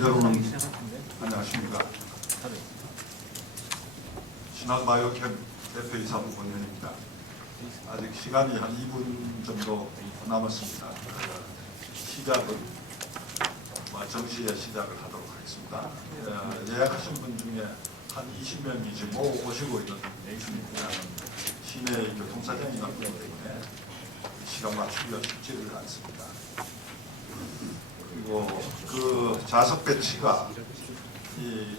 여러분 안녕하십니까. 신한바이오캠 대표이사 문현입니다. 아직 시간이 한 2분 정도 남았습니다. 시작은 정시에 시작을 하도록 하겠습니다. 예약하신 분 중에 한 20명이 지금 오시고 있는 중입니다. 시내 교통사정이 났기 때문에 시간 맞추기가 쉽지를 않습니다. 그리고 그 좌석 배치가 이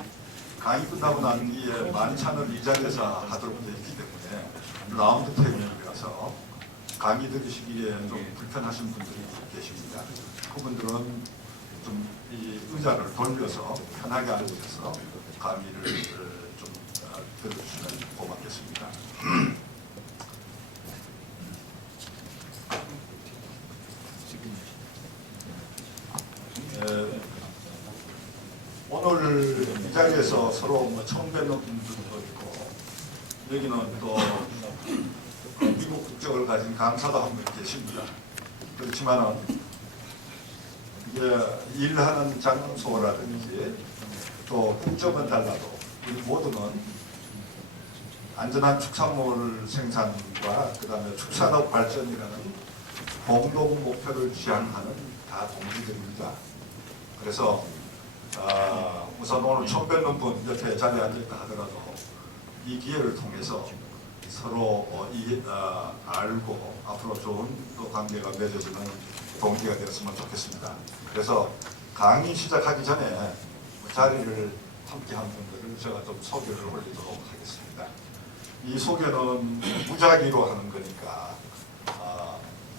강의 끝나고 난 뒤에 만찬을 이 자리에서 하도록 되어 있기 때문에 라운드 테이블이라서 강의 들으시기에 좀 불편하신 분들이 계십니다. 그분들은 좀 이 의자를 돌려서 편하게 앉으셔서 강의를 좀 들어주시면 고맙겠습니다. 오늘 이 자리에서 서로 처음 뵙는 분들도 있고 여기는 또 미국 국적을 가진 강사도 한 분 계십니다. 그렇지만은 이게 일하는 장소라든지 또 국적은 달라도 우리 모두는 안전한 축산물 생산과 그 다음에 축산업 발전이라는 공동 목표를 지향하는 다 동지들입니다. 그래서 우선 오늘 처음 뵙는 분 옆에 자리에 앉아있다 하더라도 이 기회를 통해서 서로 알고 앞으로 좋은 또 관계가 맺어지는 동기가 되었으면 좋겠습니다. 그래서 강의 시작하기 전에 자리를 함께한 분들을 제가 좀 소개를 올리도록 하겠습니다. 이 소개는 무작위로 하는 거니까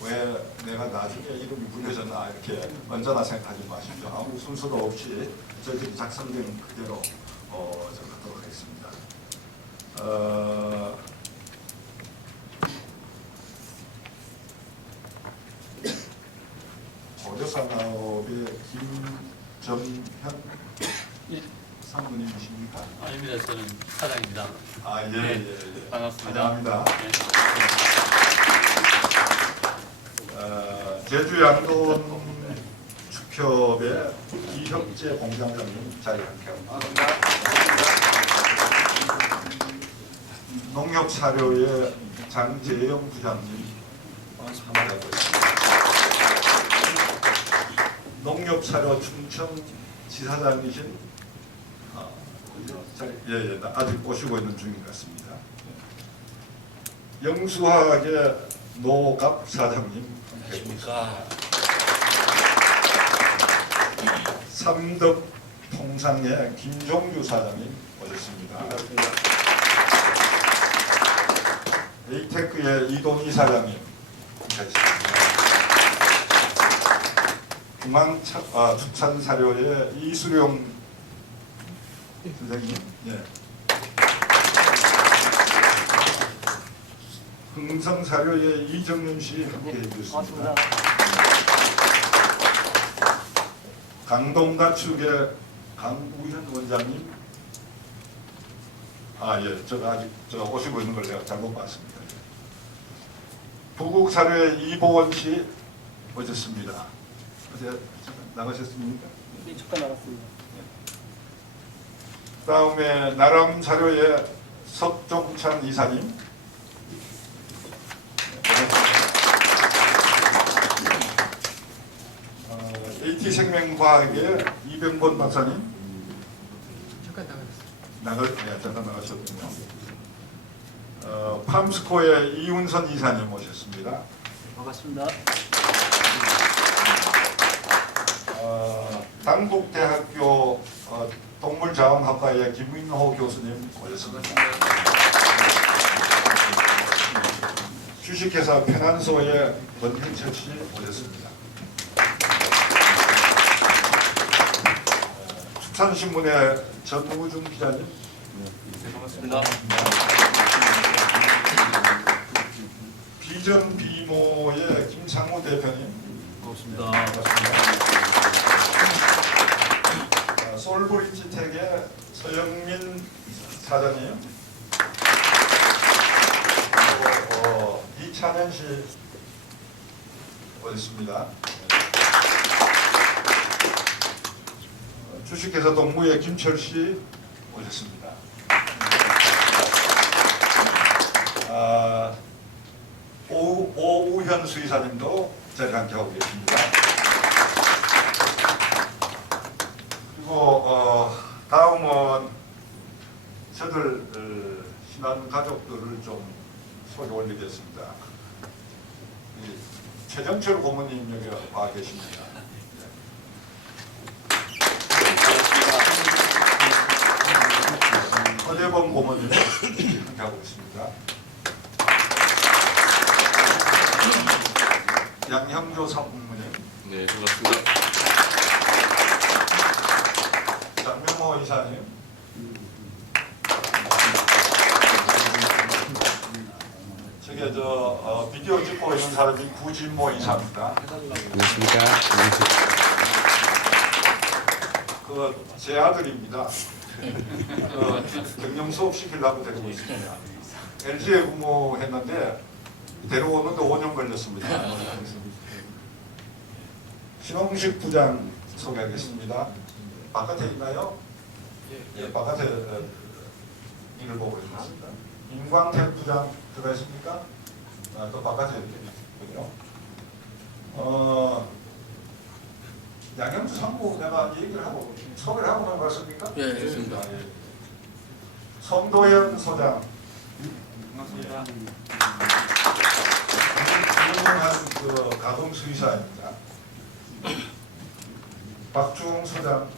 왜 내가 나중에 이름이 불려졌나 이렇게 언제나 생각하지 마십시오. 아무 순서도 없이 저희들이 작성된 그대로 하도록 하겠습니다. 고려산업의 김정현 상무님이십니까? 아닙니다. 저는 사장입니다. 예. 반갑습니다. 환영합니다. 제주 양돈 축협의 이혁재 공장장님 자리 함께합니다. 농협사료의 장재영 부장님 함께하고 있습니다. 농협사료 충청 지사장이신 아직 오시고 있는 중인 것 같습니다. 영수화학의 노갑 사장님 안녕하십니까. 삼덕 통상의 김종규 사장님 오셨습니다. 반갑습니다. 에이테크의 이동희 사장님 오셨습니다. 축산사료의 이수룡 선생님, 흥성사료의 이정윤 씨 함께해 주셨습니다. 강동가축의 강우현 원장님, 제가 아직 오시고 있는 걸 제가 잘못 봤습니다. 부국사료의 이보원 씨 오셨습니다. 어제 나가셨습니까? 네, 잠깐 나갔습니다. 다음에 나람사료의 석종찬 이사님, AT생명과학의 이병권 박사님 잠깐 나갔습니다. 잠깐 나가셨군요. 팜스코의 이훈선 이사님 오셨습니다. 반갑습니다. 당국대학교 동물자원학과의 김민호 교수님 오셨습니다. 주식회사 페난소의 권형철 씨 오셨습니다. 축산신문의 전우중 기자님. 반갑습니다. 비전비모의 김창호 대표님. 반갑습니다. 솔브리지텍의 서영민 사장님, 김찬현 씨 오셨습니다. 주식회사 동무의 김철 씨 오셨습니다. 오우현 수의사님도 자리에 함께하고 계십니다. 그리고 다음은 저들 신안 가족들을 좀 소개 올리겠습니다. 최정철 고모님 여기 와 계십니다. 허재범 고모님 함께하고 있습니다. 양형조 사부모님, 네, 반갑습니다. 장명호 이사님, 저게 비디오 찍고 있는 사람이 구진모 이사입니다. 안녕하십니까. 제 아들입니다. 경영 수업 시키려고 데리고 있습니다. LG에 근무했는데 데려오는데 5년 걸렸습니다. 신홍식 부장 소개하겠습니다. 바깥에 있나요? 예, 바깥에 일을 보고 있습니다. 임광택 부장 들어가 있습니까? 또 바깥에 있군요. 양형주 상무 내가 얘기를 하고 소개를 하고 넘어갔습니까? 예, 좋습니다. 예. 손도현 소장. 반갑습니다. 유명한 가공 수의사입니다. 박주홍 소장.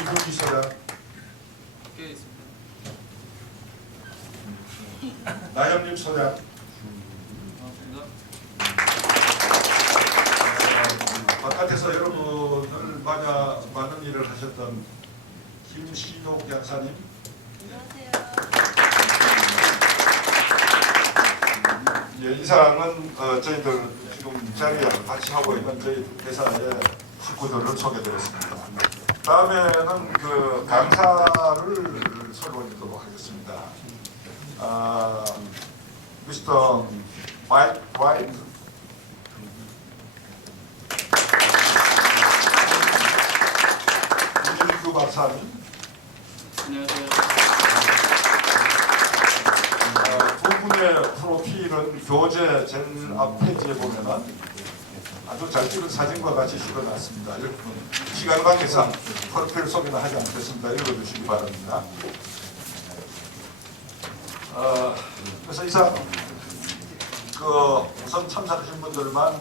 이부기 소장. 나영림 소장. 바깥에서 여러분을 많은 일을 하셨던 김신옥 약사님. 예, 이상은 저희들 지금 자리에 같이 하고 있는 저희 회사의 식구들을 소개드렸습니다. 다음에는 강사를 소개드리도록 하겠습니다. 미스터 마이크 라이트. 이민규 박사님. 안녕하세요. 두 분의 프로필은 교재 제일 앞 페이지에 보면은 아주 잘 찍은 사진과 같이 실어놨습니다. 여러분 시간 관계상 프로필 소개는 하지 않겠습니다. 읽어주시기 바랍니다. 그래서 이상 우선 참석하신 분들만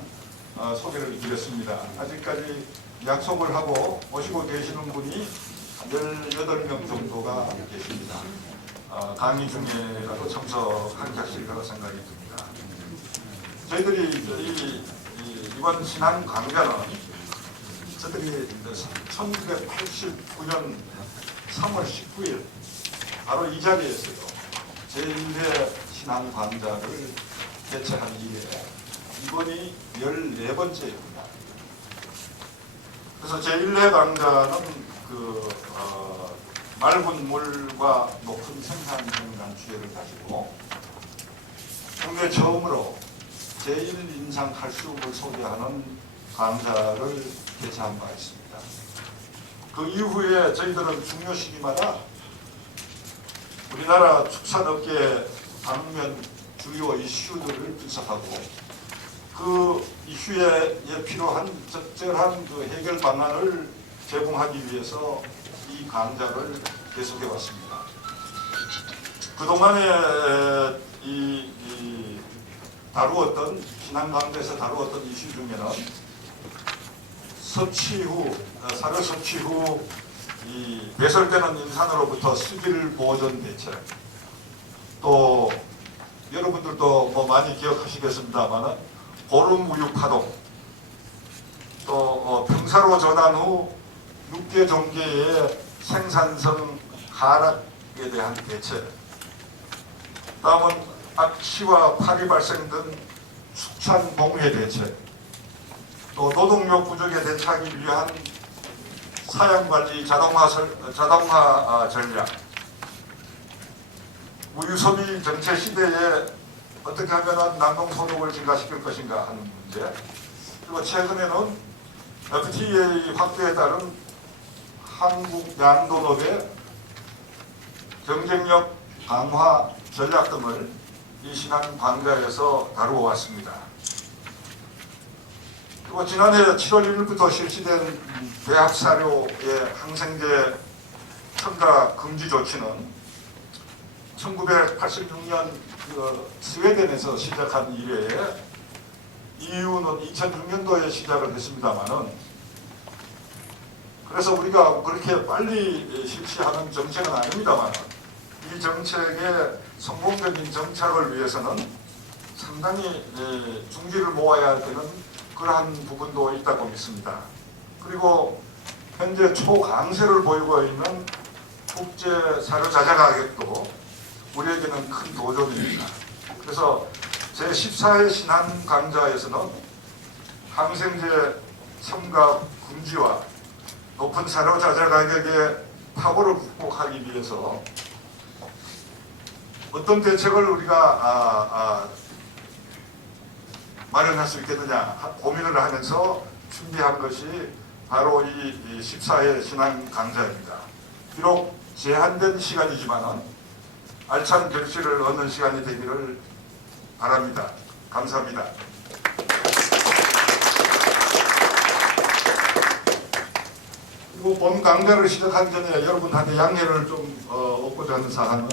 소개를 드렸습니다. 아직까지 약속을 하고 오시고 계시는 분이 18명 정도가 계십니다. 강의 중에라도 참석한 것이라고 생각이 듭니다. 저희들이 이번 신안 강좌는 저희들이 1989년 3월 19일 바로 이 자리에서요 제1회 신안 강좌를 개최한 이래 이번이 14번째입니다. 그래서 제1회 강좌는 맑은 물과 높은 생산성이라는 주제를 가지고 국내 처음으로 제1인상 칼슘을 소개하는 강좌를 개최한 바 있습니다. 그 이후에 저희들은 중요시기마다 우리나라 축산업계의 당면 주요 이슈들을 분석하고 그 이슈에 필요한 적절한 해결 방안을 제공하기 위해서 이 강좌를 계속해 왔습니다. 그동안에 다루었던 신안 강좌에서 다루었던 이슈 중에는 사료 섭취 후 배설되는 인산으로부터 수질 보존 대책, 또 여러분들도 많이 기억하시겠습니다만은 보름 우유 파동, 또 평사로 전환 후 육계 종계의 생산성 하락에 대한 대책, 다음은 악취와 파리 발생 등 축산 봉해 대책, 또 노동력 부족에 대처하기 위한 사양관리 자동화 전략, 무유소비 정체 시대에 어떻게 하면 남동소득을 증가시킬 것인가 하는 문제, 그리고 최근에는 FTA 확대에 따른 한국 양도업의 경쟁력 강화 전략 등을 이 신한 강좌에서 다루어 왔습니다. 그리고 지난해 7월 1일부터 실시된 대학 사료의 항생제 첨가 금지 조치는 1986년 스웨덴에서 시작한 이래에 EU는 2006년도에 시작을 했습니다만은, 그래서 우리가 그렇게 빨리 실시하는 정책은 아닙니다만, 이 정책의 성공적인 정착을 위해서는 상당히 중지를 모아야 되는 그러한 부분도 있다고 믿습니다. 그리고 현재 초강세를 보이고 있는 국제 사료 자재 가격도 우리에게는 큰 도전입니다. 그래서 제14회 신한 강좌에서는 항생제 첨가 금지와 높은 사료 자재 가격의 파고를 극복하기 위해서 어떤 대책을 우리가 마련할 수 있겠느냐 고민을 하면서 준비한 것이 바로 이 14회 신한 강좌입니다. 비록 제한된 시간이지만은 알찬 결실을 얻는 시간이 되기를 바랍니다. 감사합니다. 그리고 본 강좌를 시작하기 전에 여러분한테 양해를 좀 얻고자 하는 사항은,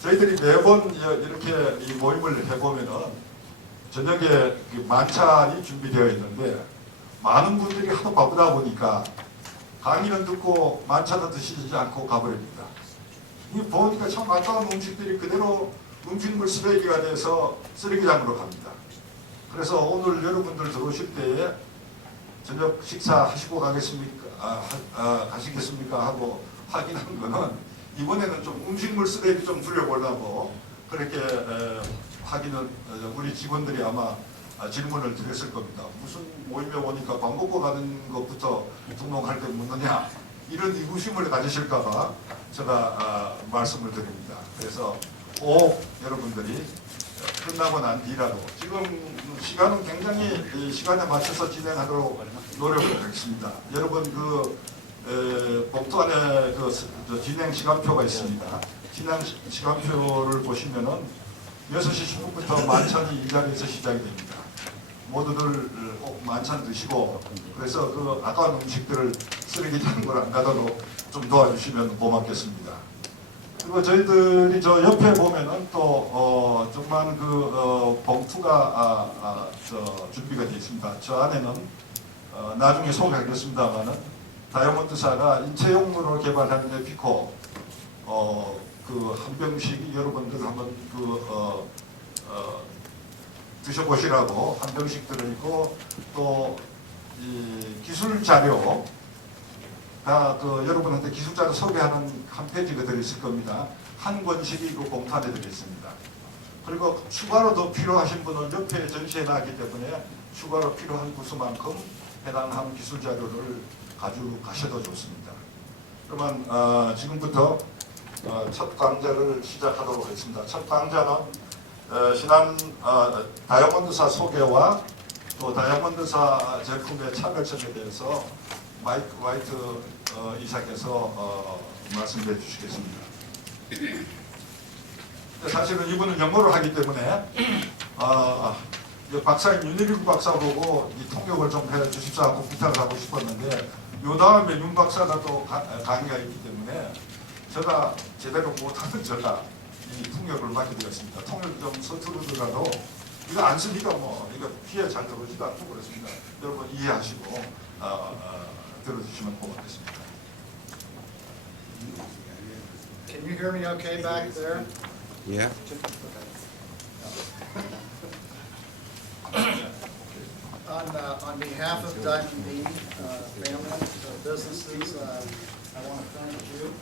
저희들이 매번 이렇게 이 모임을 해보면은 저녁에 만찬이 준비되어 있는데 많은 분들이 하도 바쁘다 보니까 강의는 듣고 만찬은 드시지 않고 가버립니다. 이 보니까 참 아까운 음식들이 그대로 음식물 쓰레기가 돼서 쓰레기장으로 갑니다. 그래서 오늘 여러분들 들어오실 때에 저녁 식사 하시고 가시겠습니까 하고 확인한 거는, 이번에는 좀 음식물 쓰레기 좀 줄여보려고 그렇게 확인을 우리 직원들이 아마 질문을 드렸을 겁니다. 무슨 모임에 오니까 밥 먹고 가는 것부터 등록할 때 묻느냐, 이런 의구심을 가지실까봐 제가 말씀을 드립니다. 그래서 꼭 여러분들이 끝나고 난 뒤라도, 지금 시간은 굉장히 시간에 맞춰서 진행하도록 노력을 하겠습니다. 여러분 봉투 안에 진행 시간표가 있습니다. 진행 시간표를 보시면은 6시 10분부터 만찬이 이 자리에서 시작이 됩니다. 모두들 꼭 만찬 드시고, 그래서 아까운 음식들을 쓰레기장으로 안 가도록 좀 도와주시면 고맙겠습니다. 그리고 저희들이 저 옆에 보면은 또 정말 봉투가 준비가 되어 있습니다. 저 안에는 나중에 소개하겠습니다만은 다이아몬드사가 인체용으로 개발한 에피코 한 병씩 여러분들 한번 드셔보시라고 한 병씩 들어있고, 또 이 기술 자료 여러분한테 기술 자료 소개하는 한 페이지가 들어있을 겁니다. 한 권씩이 봉투 안에 들어있습니다. 그리고 추가로 더 필요하신 분은 옆에 전시해 놨기 때문에 추가로 필요한 부수만큼 해당하는 기술 자료를 가지고 가셔도 좋습니다. 그러면 지금부터 첫 강좌를 시작하도록 하겠습니다. 첫 강좌는 신한 다이아몬드사 소개와 또 다이아몬드사 제품의 차별점에 대해서 마이크 화이트 이사께서 말씀해 주시겠습니다. 사실은 이분은 영어를 하기 때문에 박사인 윤일구 박사 보고 이 통역을 좀 해주십사 하고 부탁을 하고 싶었는데, 요 다음에 윤 박사가 또 강의가 있기 때문에 제가 제대로 못하는 제가 이 통역을 맡게 되었습니다. 통역 좀 서투르더라도 이거 안 쓰니까 이거 귀에 잘 들어오지도 않고 그렇습니다. 여러분 이해하시고 들어주시면 고맙겠습니다. Can you hear me okay back there? Yeah. On behalf of Diamond Bean family of businesses, I want to thank you,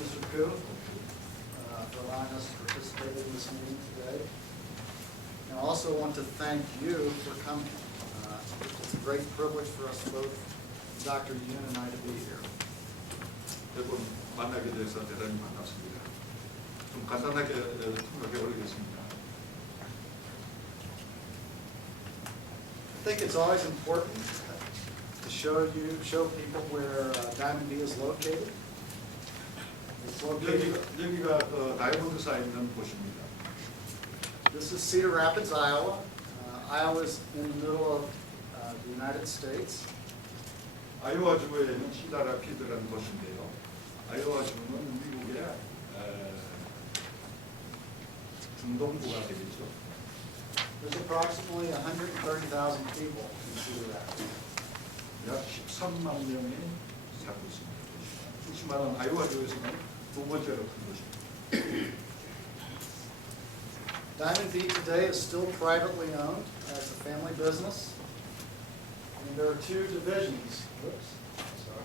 Mr. Koo, for allowing us to participate in this meeting today. And I also want to thank you for coming. It's a great privilege for us both, Dr. Yoon and I, to be here. 여러분 만나게 돼서 대단히 반갑습니다. 간단하게 통역해 올리겠습니다. I think it's always important to show people where Diamond B is located. It's located. 여기가 다이아몬드사에 있는 곳입니다. This is Cedar Rapids, Iowa. Iowa is in the middle of the United States. 아이오와 주에 있는 시다라피드라는 곳인데요. 아이오와 주는 미국의 중동부가 되겠죠. There's approximately 130,000 people in Cedar Rapids. 약 13만 명이 살고 있습니다. 그렇지만 아이오와 주에서는 두 번째로 큰 곳입니다. Diamond B today is still privately owned as a family business. And there are two divisions. Whoops, sorry.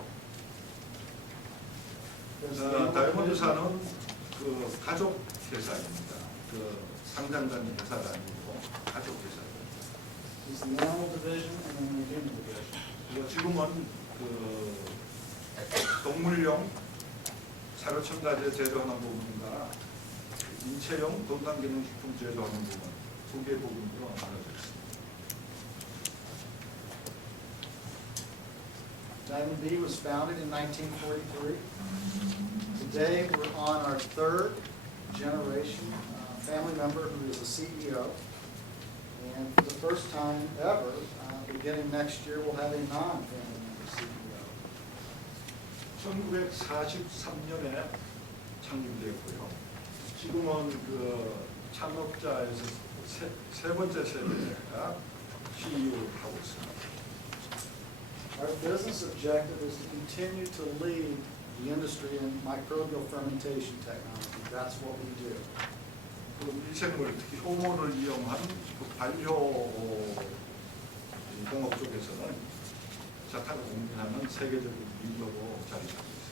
There's the animal 다이아몬드사는 division. 그 가족 회사입니다. 그 상장된 회사가 아니고 가족 회사예요. There's the animal division and then the human division. 그리고 지금은 그 동물용 사료첨가제 제조하는 부분과 인체용 건강기능식품 제조하는 부분 두 개 부분으로 나눠져 있습니다. Diamond B was founded in 1943. Today, we're on our third generation family member who is a CEO. And for the first time ever, beginning next year, we'll have a non-family member CEO. 1943년에 창립되었고요. 지금은 그 창업자에서 세 번째 세대가 CEO를 하고 있습니다. Our business objective is to continue to lead the industry in microbial fermentation technology. That's what we do. 그 미생물, 특히 호모를 이용한 그 발효 공업 쪽에서는 자타가 공인하는 세계적인 리더로 자리 잡고 있습니다.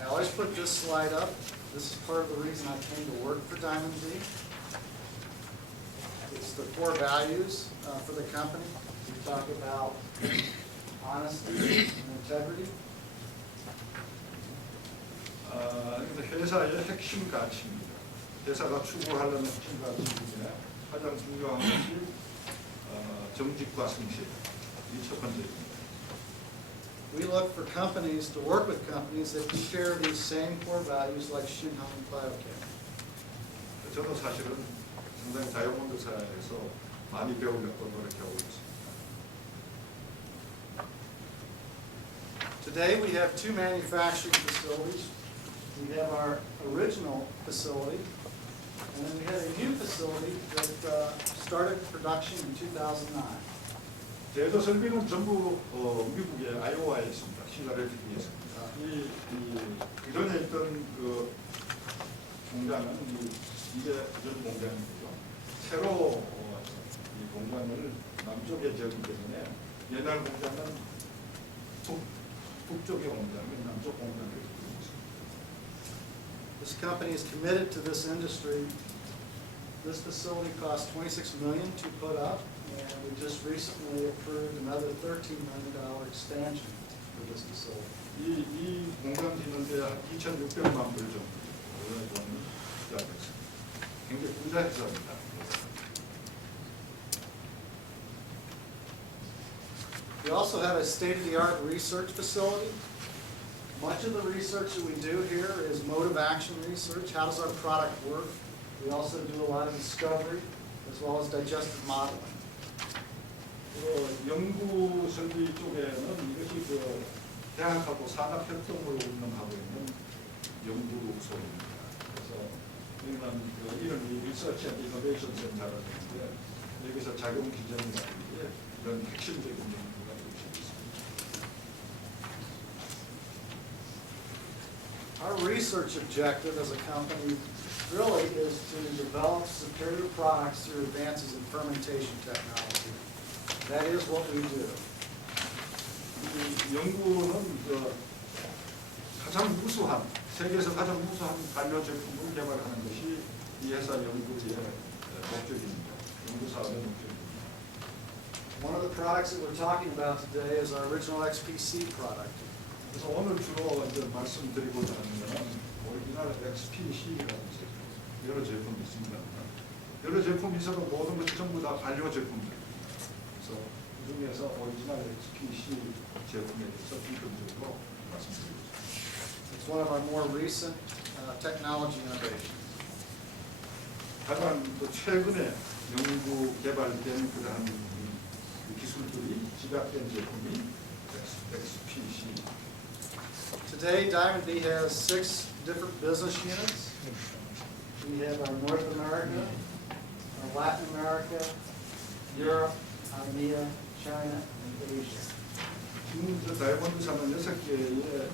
I always put this slide up. This is part of the reason I came to work for Diamond B. It's the core values for the company. We talk about honesty and integrity. 회사의 핵심 가치입니다. 회사가 추구하려는 핵심 가치 중에 가장 중요한 것이 정직과 성실. 이 첫 번째입니다. We look for companies to work with companies that share these same core values like Shinhan Biochem. 저는 사실은 상당히 다이아몬드사에서 많이 배우려고 노력하고 있습니다. Today we have two manufacturing facilities. We have our original facility, and then we have a new facility that started production in 2009. 제조 설비는 전부 미국의 아이오와에 있습니다. 시다라피드에 있습니다. 이전에 있던 그 공장은 이게 전 공장이고요. 새로 이 공장을 남쪽에 지었기 때문에 옛날 공장은 북쪽의 공장이 남쪽 공장을 지고 있습니다. This company is committed to this industry. This facility cost $26 million to put up, and we just recently approved another $13 million expansion for this facility. 이 공장 짓는데 한 2,600만 불 정도 돈을 투자했습니다. 굉장히 부자 회사입니다. We also have a state-of-the-art research facility. Much of the research that we do here is mode of action research. How does our product work? We also do a lot of discovery as well as digestive modeling. 연구 설비 쪽에는 이것이 그 대학하고 산업 협동으로 운영하고 있는 연구소입니다. 그래서 여기는 그 이름이 리서치 앤 이노베이션 센터라고 하는데 여기서 작용 기전이라든지 이런 핵심적인 연구가 이루어지고 있습니다. Our research objective as a company really is to develop superior products through advances in fermentation technology. That is what we do. 이 연구는 그 가장 우수한 세계에서 가장 우수한 반려 제품을 개발하는 것이 이 회사 연구의 목적입니다. 연구 사업의 목적입니다. One of the products that we're talking about today is our original XPC product. 그래서 오늘 주로 이제 말씀드리고자 하는 것은 XPC라는 제품, 여러 제품이 있습니다. 여러 제품이 있어도 모든 것이 전부 다 반려 제품들. 그래서 그 중에서 오리지널 XPC 제품에 대해서 비교적으로 말씀드리겠습니다. It's one of our more recent technology innovations. 가장 또 최근에 연구 개발된 그러한 그 기술들이 집약된 제품이 XPC. Today, Diamond B has 6 different business units. We have our North America, our Latin America, Europe, EMEA, China, and Asia. 지금 저 다이아몬드 사는 6개의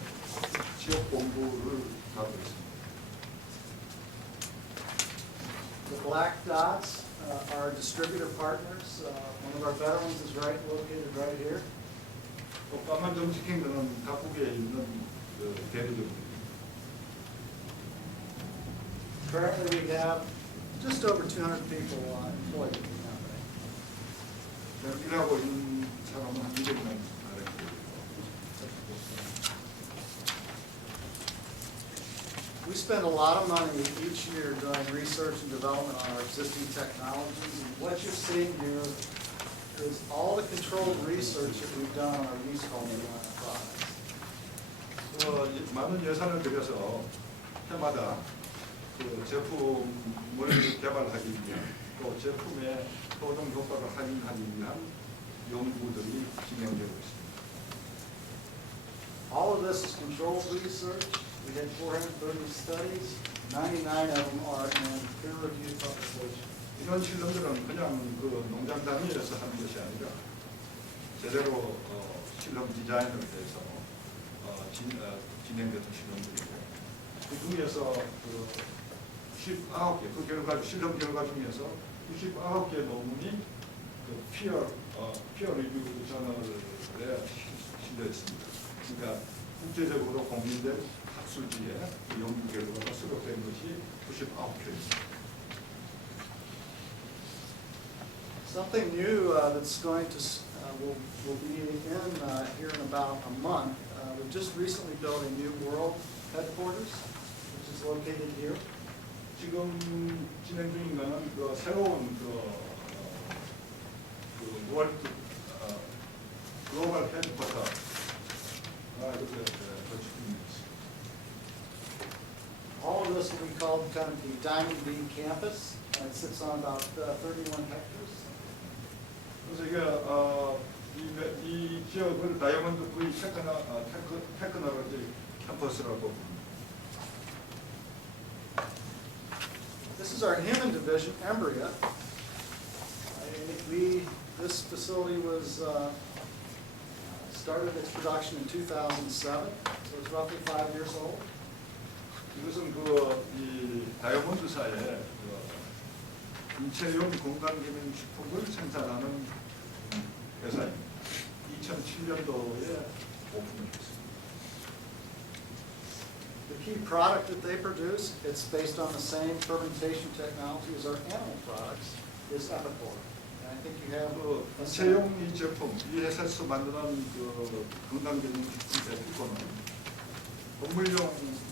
지역 본부를 하고 있습니다. The black dots are distributor partners. One of our veterans is located right here. 또 까만 점 찍힌 거는 각국에 있는 그 대리점입니다. Currently, we have just over 200 people employed in the company. 일하고 있는 사람은 한 200명 아래 됩니다. We spend a lot of money each year doing research and development on our existing technologies. And what you're seeing here is all the controlled research that we've done on our use home products. 많은 예산을 들여서 해마다 그 제품을 개발하기 위한 또 제품의 효능 효과를 확인하기 위한 연구들이 진행되고 있습니다. All of this is controlled research. We had 430 studies. 99 of them are in peer-reviewed publications. 이런 실험들은 그냥 그 농장 단위에서 하는 것이 아니라 제대로 실험 디자인을 해서 진행되는 실험들이고 그 중에서 그 99개 그 결과 실험 결과 중에서 99개 논문이 그 피어 리뷰 저널에 실려 있습니다. 그러니까 국제적으로 공인된 학술지에 그 연구 결과가 수록된 것이 99표입니다. Something new that's going to will be in here in about a month. We've just recently built a new world headquarters, which is located here. 지금 진행 중인 거는 그 새로운 그 월드 글로벌 헤드쿼터 이렇게 건축입니다. All of this will be called kind of the Diamond B campus. It sits on about 31 hectares. 그래서 이게 이 지역을 다이아몬드 V 테크놀로지 캠퍼스라고 부릅니다. This is our human division, Embria. This facility was started its production in 2007, so it's roughly 5 years old. 이것은 이 다이아몬드사의 인체용 건강기능식품을 생산하는 회사입니다. 2007년도에 오픈했습니다. The key product that they produce, it's based on the same fermentation technology as our animal products, is Epicor. And I think you have 그 인체용 이 제품, 이 회사에서 만드는 그 건강기능식품 에피코는 동물용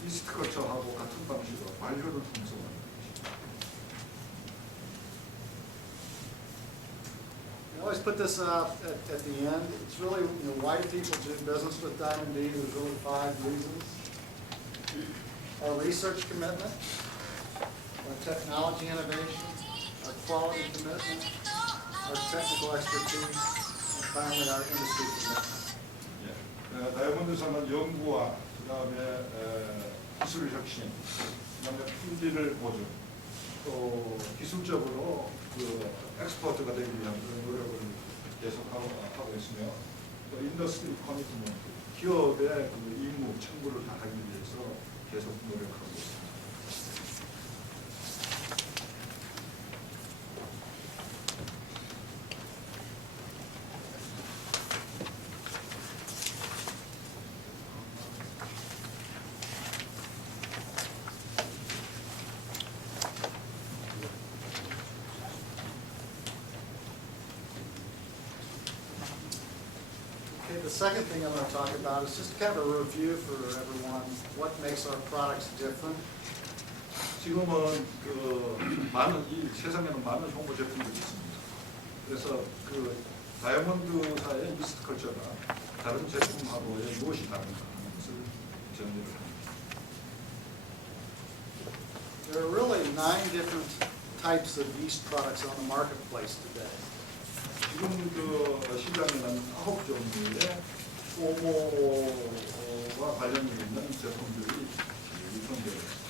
이스트 거처하고 같은 방식으로 발효를 통해서 만듭니다. I always put this up at the end. It's really, why do people do business with Diamond D? There's really 5 reasons. Our research commitment, our technology innovation, our quality commitment, our technical expertise, and finally our industry commitment. 예, 다이아몬드사는 연구와 그다음에 기술 혁신, 그다음에 품질을 보증, 또 기술적으로 그 엑스포트가 되기 위한 그런 노력을 계속하고 있으며 또 인더스트리 커미트먼트, 기업의 그 임무, 책무를 다하기 위해서 계속 노력하고 있습니다. Okay, the second thing I'm going to talk about is just kind of a review for everyone, what makes our products different. 지금은 그 많은 이 세상에는 많은 효모 제품들이 있습니다. 그래서 그 다이아몬드사의 이스트 컬처가 다른 제품하고의 무엇이 다른가 하는 것을 정리를 합니다. There are really 9 different types of yeast products on the marketplace today. 지금 그 시장에는 9종류의 효모와 관련이 있는 제품들이 유통되어 있습니다.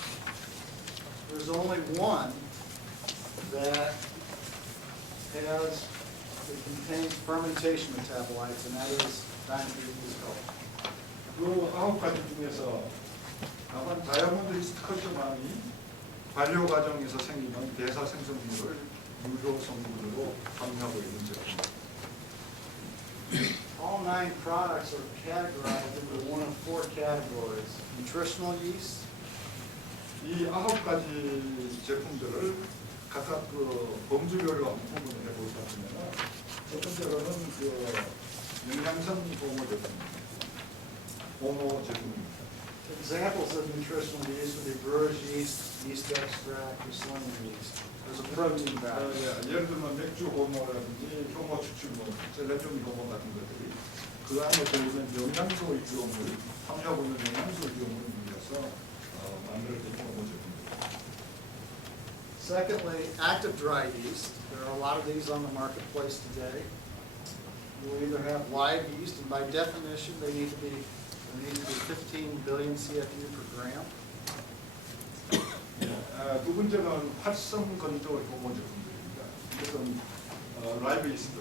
There's only one that contains fermentation metabolites, and that is diamond 그 9가지 중에서 다만 다이아몬드 이스트 컬처만이 발효 과정에서 생기는 대사 생성물을 유효 성분으로 함유하고 있는 제품입니다. All 9 products are categorized into one of 4 categories: nutritional yeast, 이 9가지 제품들을 각각 그 범주별로 한번 구분을 해보자 하면 첫 번째로는 그 영양성 호모 제품입니다. 호모 제품입니다. examples of nutritional yeast would be brewer's yeast, yeast extract, or selenium yeast. There's a protein value. 예를 들면 맥주 호모라든지 효모 추출물, 셀레늄 호모 같은 것들이 그 안에 들어있는 영양소 유효물, 함유하고 있는 영양소 유효물을 위해서 만들어진 호모 제품입니다. Secondly, active dry yeast. There are a lot of these on the marketplace today. You'll either have live yeast, and by definition, there need to be 15 billion CFU per gram. 두 번째는 활성 건조 효모 제품들입니다. 이것은 라이브 이스트,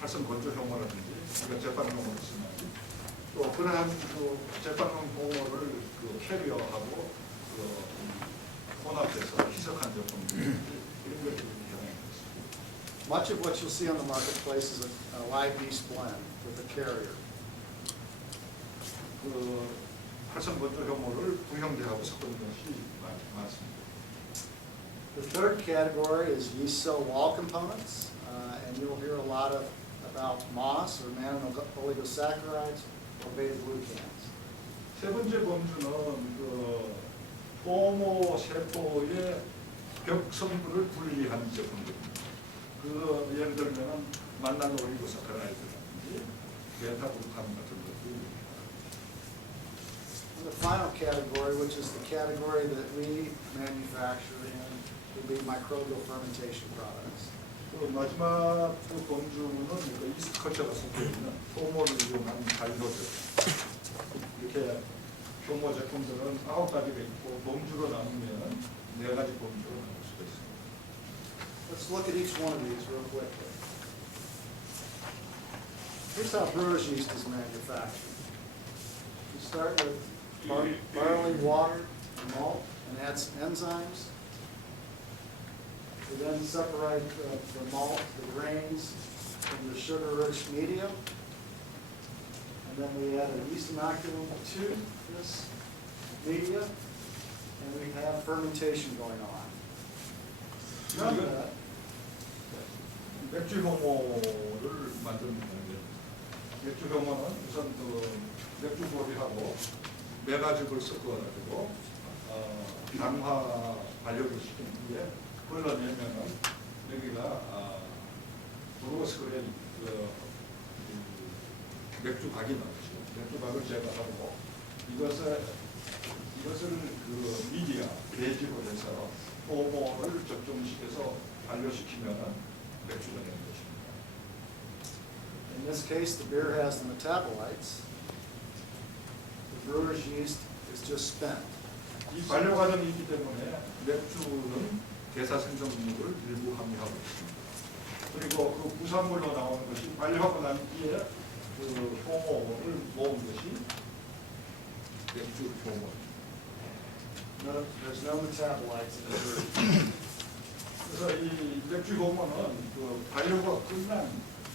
활성 건조 효모라든지 우리가 제빵용으로 쓰는 또 그러한 그 제빵용 효모를 그 캐리어하고 혼합해서 희석한 제품들 이런 것들을 이용하고 있습니다. Much of what you'll see on the marketplace is a live yeast blend with a carrier. 그 활성 건조 효모를 부형제하고 섞은 것이 많습니다. The third category is yeast cell wall components, and you'll hear a lot about moss or mannose-oligosaccharides or beta-glucans. 세 번째 범주는 그 효모 세포의 벽 성분을 분리한 제품들입니다. 그 예를 들면 만난 오리고사카라이드라든지 베타글루칸 같은 것들입니다. And the final category, which is the category that we manufacture in, will be microbial fermentation products. 그 마지막 그 범주는 그 이스트 컬처가 섞여 있는 효모를 이용한 발효제. 이렇게 효모 제품들은 9가지가 있고 범주로 나누면 4가지 범주로 나눌 수가 있습니다. Let's look at each one of these real quickly. Here's how brewer's yeast is manufactured. You start with barley, water, and malt, and add some enzymes. We then separate the malt, the grains, from the sugar-rich medium. And then we add a yeast inoculum to this media, and we have fermentation going on. None of that. 맥주 효모를 만드는 거예요. 맥주 효모는 우선 그 맥주 보리하고 메가즙을 섞어가지고 강화 발효를 시킨 후에 걸러내면은 여기가 브루어스그레인 맥주박이 나오죠. 맥주박을 제거하고 이것을 그 미디어 배지로 해서 호모를 적종시켜서 발효시키면은 맥주가 되는 것입니다. In this case, the beer has the metabolites. The brewer's yeast is just spent. 이 발효 과정이 있기 때문에 맥주는 대사 생성물을 일부 함유하고 있습니다. 그리고 그 부산물로 나오는 것이 발효하고 난 뒤에 그 효모를 모은 것이 맥주 효모. No, there's no metabolites in the brewer. 그래서 이 맥주 효모는 그 발효가 끝난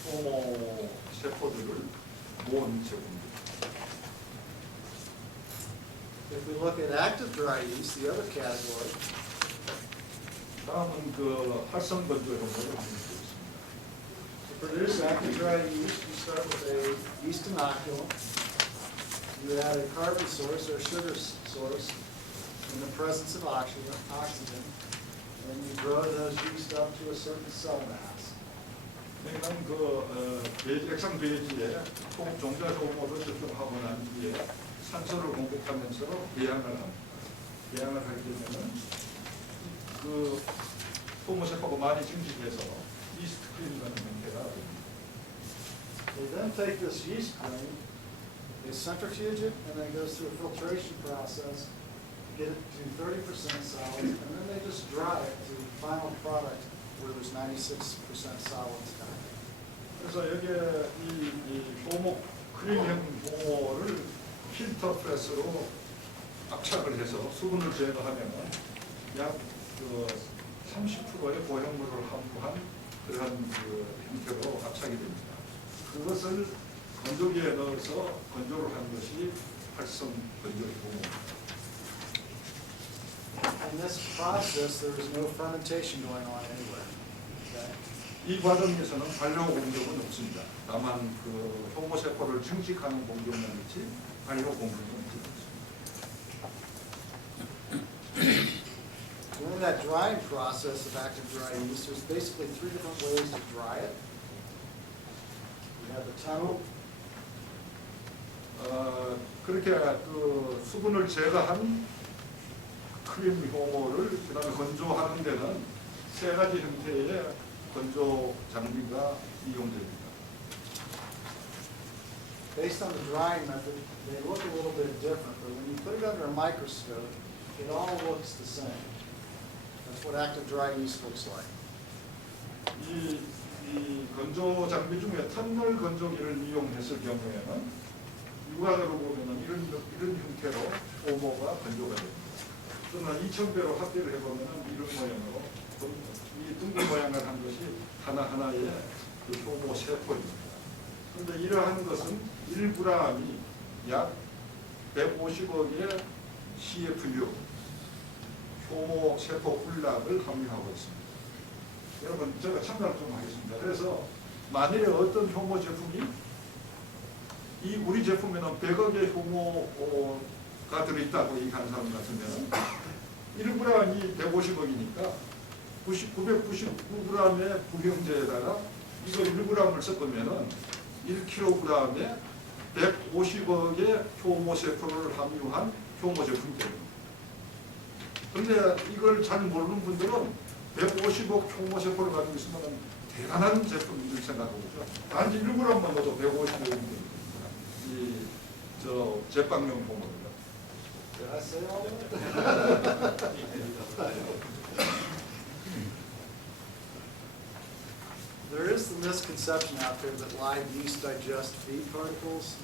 효모 세포들을 모은 제품입니다. If we look at active dry yeast, the other category, 다음은 그 활성 건조 효모를 보고 있습니다. produce active dry yeast, you start with a yeast inoculum. You add a carbon source or sugar source in the presence of oxygen, and you grow those yeast up to a certain cell mass. 저희는 액상 배지에 종자 소모를 접종하고 난 뒤에 산소를 공급하면서 배양을 합니다. 배양을 하게 되면은 그 소모세포가 많이 증식해서 이스트 크림이라는 형태가 됩니다. They then take this yeast cream, they centrifuge it, and then it goes through a filtration process, get it to 30% solids, and then they just dry it to the final product where there's 96% solids coming. 그래서 여기에 이 효모 크림형 효모를 필터 프레스로 압착을 해서 수분을 제거하면은 약 30%의 고형물을 함유한 그런 형태로 압착이 됩니다. 그것을 건조기에 넣어서 건조를 한 것이 활성 건조 효모입니다. In this process, there is no fermentation going on anywhere. Okay? 이 과정에서는 발효 공정은 없습니다. 다만 그 효모 세포를 증식하는 공정만 있지 발효 공정은 없습니다. During that drying process of active dry yeast, there's basically three different ways to dry it. You have the tunnel, 그렇게 그 수분을 제거한 크림 효모를 그다음에 건조하는 데는 세 가지 형태의 건조 장비가 이용됩니다. based on the drying method, they look a little bit different, but when you put it under a microscope, it all looks the same. That's what active dry yeast looks like. 이 건조 장비 중에 터널 건조기를 이용했을 경우에는 육안으로 보면은 이런 형태로 효모가 건조가 됩니다. 또는 2000배로 확대를 해보면은 이런 모양으로 이 둥근 모양을 한 것이 하나하나의 그 효모 세포입니다. 그런데 이러한 것은 1g이 약 150억의 CFU 효모 세포 군락을 함유하고 있습니다. 여러분 제가 참고를 좀 하겠습니다. 그래서 만일에 어떤 효모 제품이 이 우리 제품에는 100억의 효모가 들어있다고 얘기하는 사람 같으면 1g이 150억이니까 999g의 부형제에다가 이거 1g을 섞으면은 1kg에 150억의 효모세포를 함유한 효모제품이 됩니다. 그런데 이걸 잘 모르는 분들은 150억 효모세포를 가지고 있으면 대단한 제품을 생각하고 있죠. 단지 1g만 넣어도 150억이 됩니다. 저 제빵용 효모입니다. Did I say all that? There is the misconception out there that live yeast digest feed particles.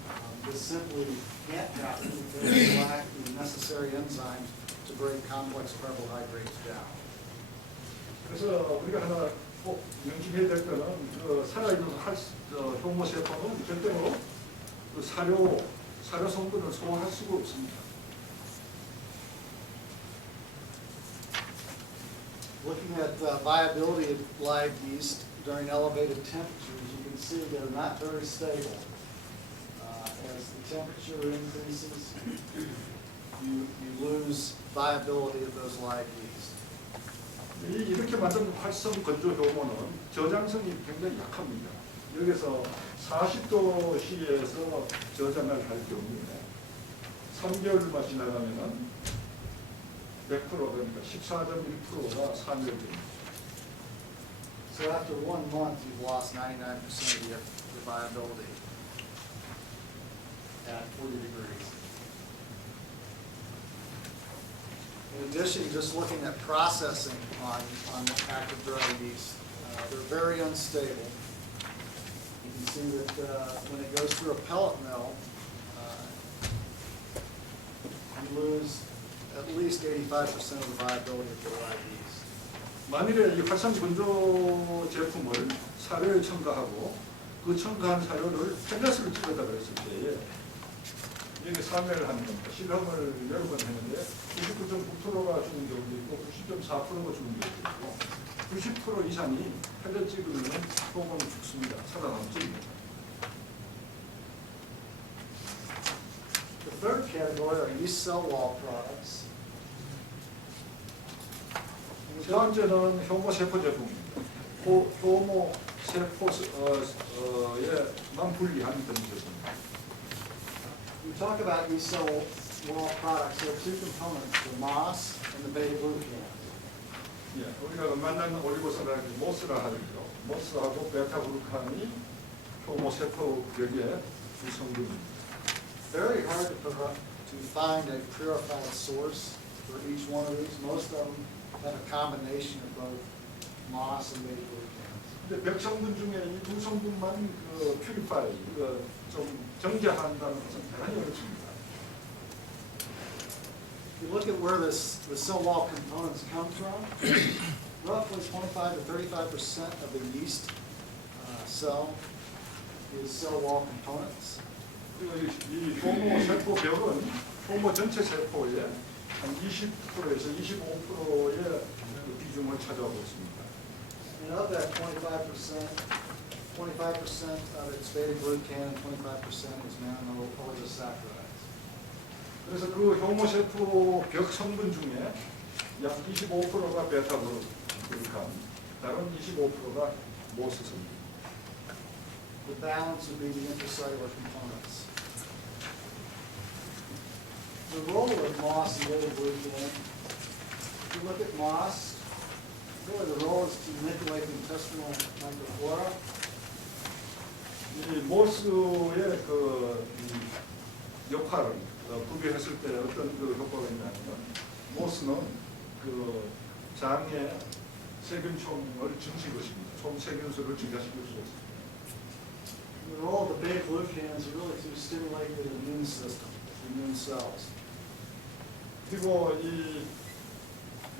This simply can't happen because they lack the necessary enzymes to break complex carbohydrates down. 그래서 우리가 하나 꼭 명심해야 될 거는 그 살아있는 효모세포는 절대로 그 사료 성분을 소화할 수가 없습니다. Looking at the viability of live yeast during elevated temperatures, you can see they're not very stable. As the temperature increases, you lose viability of those live yeast. 이렇게 만든 활성 건조 효모는 저장성이 굉장히 약합니다. 여기서 40도씨에서 저장을 할 경우에 3개월만 지나가면은 100% 그러니까 14.1%가 사멸됩니다. So after 1 month, you've lost 99% of your viability at 40 degrees. In addition, just looking at processing on active dry yeast, they're very unstable. You can see that when it goes through a pellet mill, you lose at least 85% of the viability of the live yeast. 만일에 이 활성 건조 제품을 사료에 첨가하고 그 첨가한 사료를 펠렛으로 찍어다 그랬을 때에 여기 사멸을 하는 겁니다. 실험을 여러 번 했는데 99.9%가 죽은 경우도 있고 90.4%가 죽은 경우도 있고 90% 이상이 펠렛 찍으면 효모는 죽습니다. 살아남습니다. The third category are yeast cell wall products. 세 번째는 효모 세포 제품입니다. 효모 세포에만 분리한 그런 제품입니다. We talk about yeast cell wall products. There are two components: the moss and the beta-glucan. 예, 우리가 만나는 올리고산을 모스라 하죠. 모스하고 베타그루칸이 효모 세포 벽의 두 성분입니다. Very hard to find a purified source for each one of these. Most of them have a combination of both moss and beta-glucan. 근데 벽 성분 중에 이 두 성분만 그 퓨리파이, 좀 정제한다는 것은 대단히 어렵습니다. If you look at where the cell wall components come from, roughly 25 to 35% of the yeast cell is cell wall components. 이 효모 세포 벽은 효모 전체 세포의 한 20%에서 25%의 비중을 차지하고 있습니다. And of that 25% of it's beta-glucan and 25% is monooligosaccharides. 그래서 그 효모 세포 벽 성분 중에 약 25%가 베타그루칸, 다른 25%가 모스 성분. The balance would be the intracellular components. The role of moss and beta-glucan, if you look at moss, really the role is to manipulate the intestinal microflora. 이 모스의 이 역할을 구비했을 때 어떤 그 효과가 있냐면, 모스는 그 장의 세균총을 증식시킬 것입니다. 총 세균수를 증가시킬 수 있습니다. The role of the beta-glucans is really to stimulate the immune system, the immune cells. 그리고 이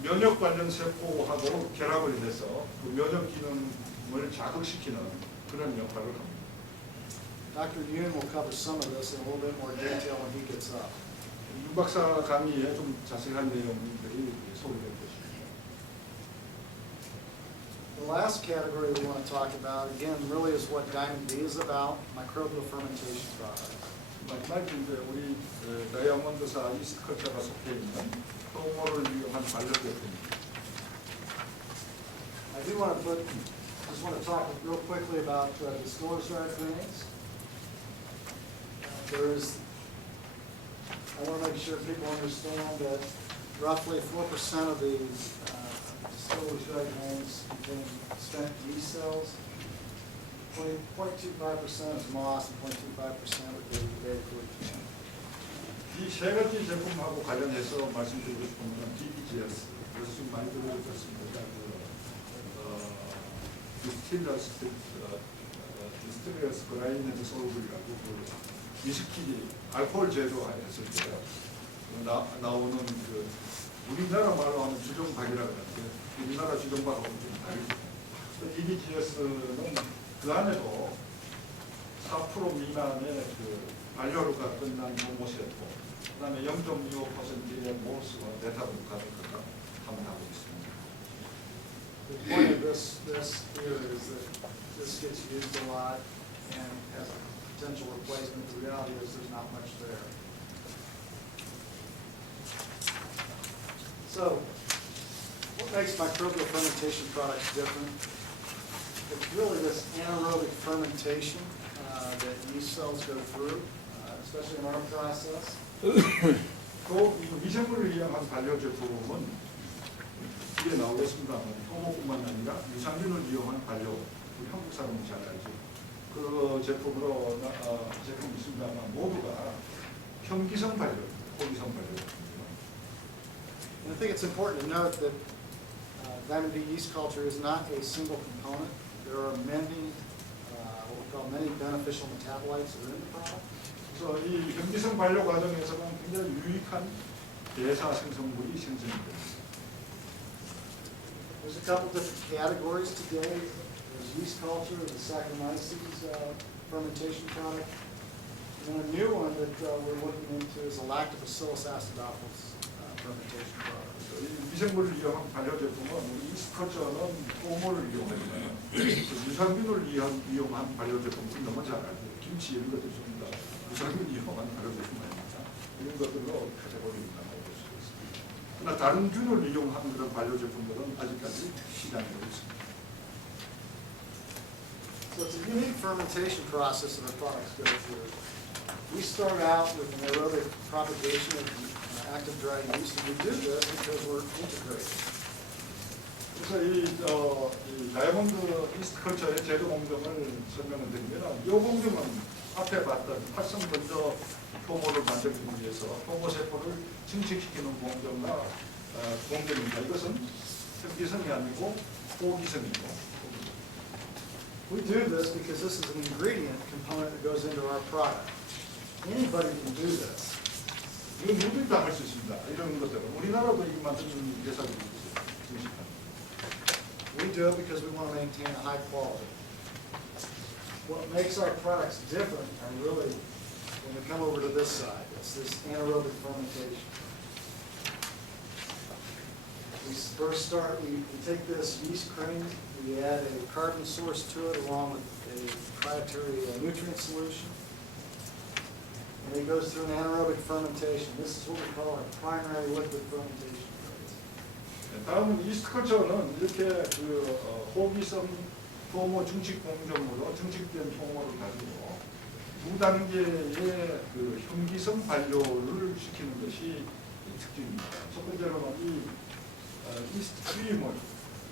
면역 관련 세포하고 결합을 해서 그 면역 기능을 자극시키는 그런 역할을 합니다. Dr. Yoon will cover some of this in a little bit more detail when he gets up. 윤 박사 강의에 좀 자세한 내용들이 소개될 것입니다. The last category we want to talk about, again, really is what Diamond D is about, microbial fermentation products. 마지막에 이제 우리 다이아몬드사 이스트컬처가 속해 있는 효모를 이용한 관련 제품입니다. I do want to just want to talk real quickly about distillers' dried grains. I want to make sure people understand that roughly 4% of the distillers' dried grains contain spent yeast cells. 0.25% is moss and 0.25% would be beta-glucan. 이 세 가지 제품하고 관련해서 말씀드리고 싶은 건 DBGS, 그래서 좀 많이 들어보셨습니다. 디스틸러스 그라인드 솔블이라고 그 위스키 알코올 제조했을 때 나오는 그 우리나라 말로 하는 주정박이라고 하는데 우리나라 주정박하고 좀 다르죠. DBGS는 그 안에도 4% 미만의 그 발효류가 끝난 효모세포, 그다음에 0.25%의 모스와 베타그루칸을 함유하고 있습니다. The point of this here is that this gets used a lot and has a potential replacement. The reality is there's not much there. So, what makes microbial fermentation products different? It's really this anaerobic fermentation that yeast cells go through, especially in our process. 또 미생물을 이용한 발효 제품은 뒤에 나오겠습니다만 효모뿐만 아니라 유산균을 이용한 발효, 우리 한국 사람은 잘 알죠. 그 제품으로 제품이 있습니다만 모두가 현기성 발효, 호기성 발효. And I think it's important to note that Diamond D yeast culture is not a single component. There are many, what we call many beneficial metabolites that are in the product. 그래서 이 현기성 발효 과정에서는 굉장히 유익한 대사 생성물이 생성됩니다. There's a couple different categories today. There's yeast culture, the Saccharomyces fermentation product. And then a new one that we're looking into is a Lactobacillus acidophilus fermentation product. 이 미생물을 이용한 발효 제품은 우리 이스트컬처는 효모를 이용하잖아요. 유산균을 이용한 발효 제품은 너무 잘 알죠. 김치 이런 것들 좀 더 유산균 이용한 발효 제품 아닙니까? 이런 것들로 카테고리를 나눠볼 수 있습니다. 그러나 다른 균을 이용한 그런 발효 제품들은 아직까지 시장에 없습니다. So it's a unique fermentation process that our products go through. We start out with an aerobic propagation of active dry yeast, and we do this because we're integrated. 그래서 이 다이아몬드 이스트컬처의 제조 공정을 설명을 드리면 이 공정은 앞에 봤던 활성 건조 효모를 만들기 위해서 효모 세포를 증식시키는 공정과 공정입니다. 이것은 현기성이 아니고 호기성이고. We do this because this is an ingredient component that goes into our product. Anybody can do this. 이건 누구든 다 할 수 있습니다. 이런 것들은 우리나라도 이 만드는 회사들이 있습니다. We do it because we want to maintain a high quality. What makes our products different are really, when we come over to this side, it's this anaerobic fermentation. We first start, we take this yeast cream, we add a carbon source to it along with a proprietary nutrient solution. And it goes through an anaerobic fermentation. This is what we call our primary liquid fermentation phase. 다음은 이스트컬처는 이렇게 호기성 효모 증식 공정으로 증식된 효모를 가지고 두 단계의 현기성 발효를 시키는 것이 특징입니다. 첫 번째로는 이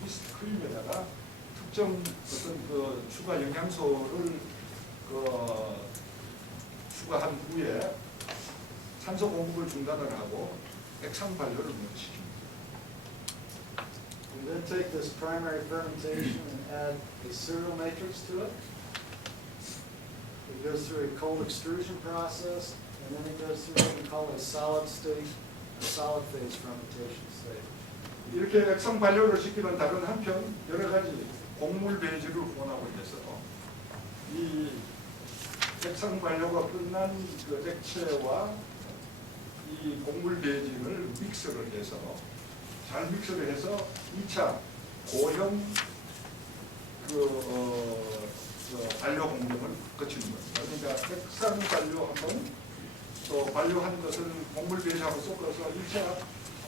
이스트 크림에다가 특정 어떤 추가 영양소를 추가한 후에 산소 공급을 중단을 하고 액상 발효를 시킵니다. We then take this primary fermentation and add a cereal matrix to it. It goes through a cold extrusion process, and then it goes through what we call a solid state, a solid phase fermentation state. 이렇게 액상 발효를 시키는 다른 한편 여러 가지 곡물 배지를 혼합을 해서 이 액상 발효가 끝난 그 액체와 이 곡물 배지를 믹스를 해서 잘 믹스를 해서 2차 고형 발효 공정을 거치는 겁니다. 그러니까 액상 발효 한 번, 또 발효한 것을 곡물 배지하고 섞어서 1차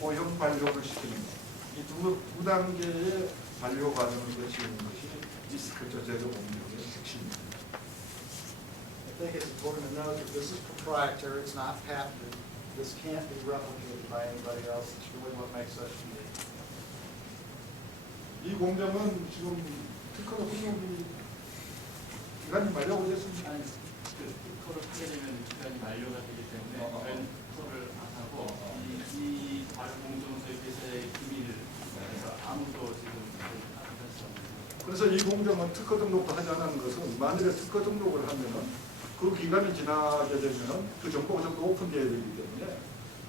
고형 발효를 시키는 것. 이 두 단계의 발효 과정을 거치는 것이 이스트컬처 제조 공정의 핵심입니다. I think it's important to note that this is proprietary, it's not patented. This can't be replicated by anybody else. It's really what makes us unique. 이 공정은 지금 특허 등록이 기간이 만료가 됐습니다. 아니, 특허를 하게 되면 기간이 만료가 되기 때문에 저희는 특허를 안 하고 이 발효 공정소의 회사의 기밀을 그래서 아무도 지금 파악할 수 없는. 그래서 이 공정은 특허 등록도 하지 않은 것은 만일에 특허 등록을 하면은 그 기간이 지나게 되면은 그 정보가 전부 오픈되어야 되기 때문에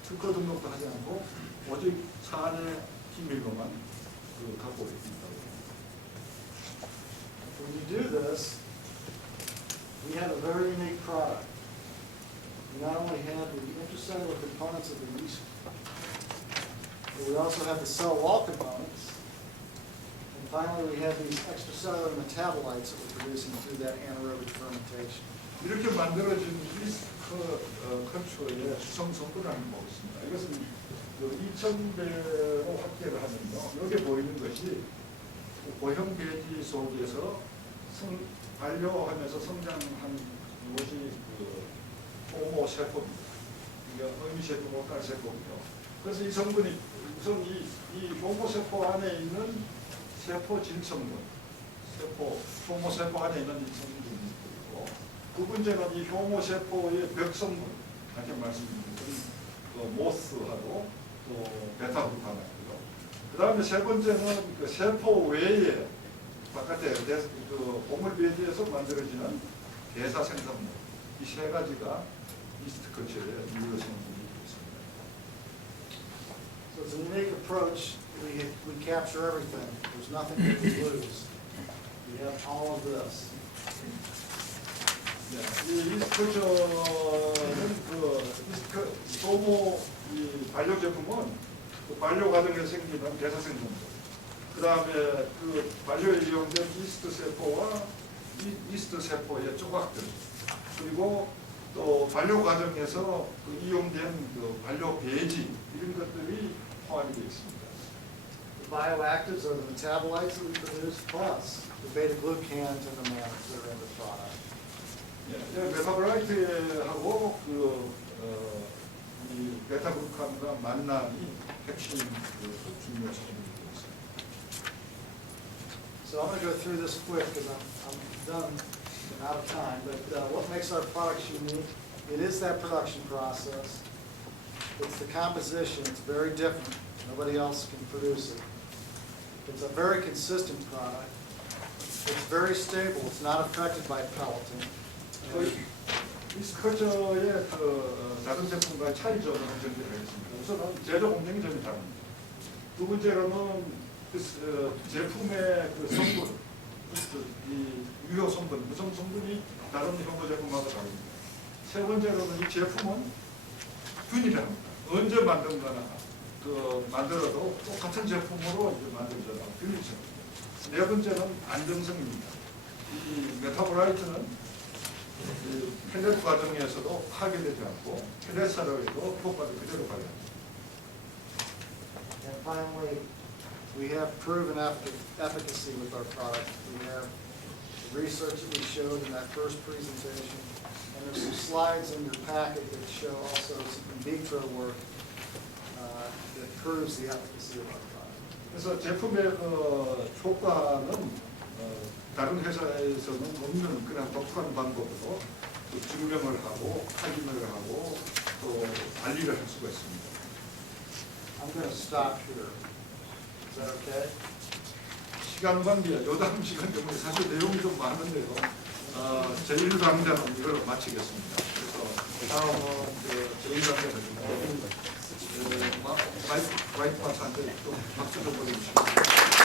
특허 등록도 하지 않고 오직 사안의 기밀로만 갖고 있다고. When you do this, we have a very unique product. We not only have the intracellular components of the yeast, but we also have the cell wall components. And finally, we have these extracellular metabolites that we're producing through that anaerobic fermentation. 이렇게 만들어진 이스트컬처의 수성 성분이라는 거 있습니다. 이것은 2000배로 확대를 하면요. 여기 보이는 것이 고형 배지 속에서 발효하면서 성장한 이것이 호모 세포입니다. 그러니까 어미 세포, 딸 세포고요. 그래서 이 성분이 우선 이 호모 세포 안에 있는 세포 질성분, 호모 세포 안에 있는 이 성분이 있고, 두 번째는 이 효모 세포의 벽 성분, 아까 말씀드린 모스하고 또 베타글루탄이고요. 그 다음에 세 번째는 그 세포 외에 바깥에 곡물 배지에서 만들어지는 대사 생산물, 이 세 가지가 이스트컬처의 유효 성분이 있습니다. So it's a unique approach. We capture everything. There's nothing that we lose. We have all of this. 이 이스트컬처는 효모 이 발효 제품은 그 반려 과정에 생기는 대사성 정보, 그 다음에 그 반려에 이용된 이스트 세포와 이스트 세포의 조각들, 그리고 또 반려 과정에서 그 이용된 그 반려 배지 이런 것들이 포함이 되어 있습니다. The bioactives are the metabolites that we produce, plus the beta-glucans and the mannans that are in the product. 예, 메타볼라이트하고 이 베타글루칸과 만남이 핵심 중요 성분이 되어 있습니다. So I'm going to go through this quick because I'm done and out of time. But what makes our products unique? It is that production process. It's the composition. It's very different. Nobody else can produce it. It's a very consistent product. It's very stable. It's not affected by pelleting. 이 스커저의 다른 제품과의 차이점을 정리하겠습니다. 우선은 제조 공정이 좀 다릅니다. 두 번째로는 제품의 성분, 이 유효 성분, 구성 성분이 다른 현고 제품하고 다릅니다. 세 번째로는 이 제품은 균일합니다. 언제 만든거나 만들어도 똑같은 제품으로 만들어져서 균일성입니다. 네 번째는 안정성입니다. 이 메타볼라이트는 펠렛 과정에서도 파괴되지 않고 펠렛 사료에도 효과를 그대로 발휘합니다. And finally, we have proven efficacy with our product. We have research that we showed in that first presentation, and there's some slides in your packet that show also some in vitro work that proves the efficacy of our product. 그래서 제품의 효과는 다른 회사에서는 없는 그냥 독특한 방법으로 증명을 하고 확인을 하고 또 관리를 할 수가 있습니다. I'm going to stop here. Is that okay? 시간 관계야. 요다음 시간 때문에 사실 내용이 좀 많은데요. 제1강좌는 이걸 마치겠습니다. 그래서 다음은 제2강좌는 마이크 박사한테 좀 박수 좀 보내주시고.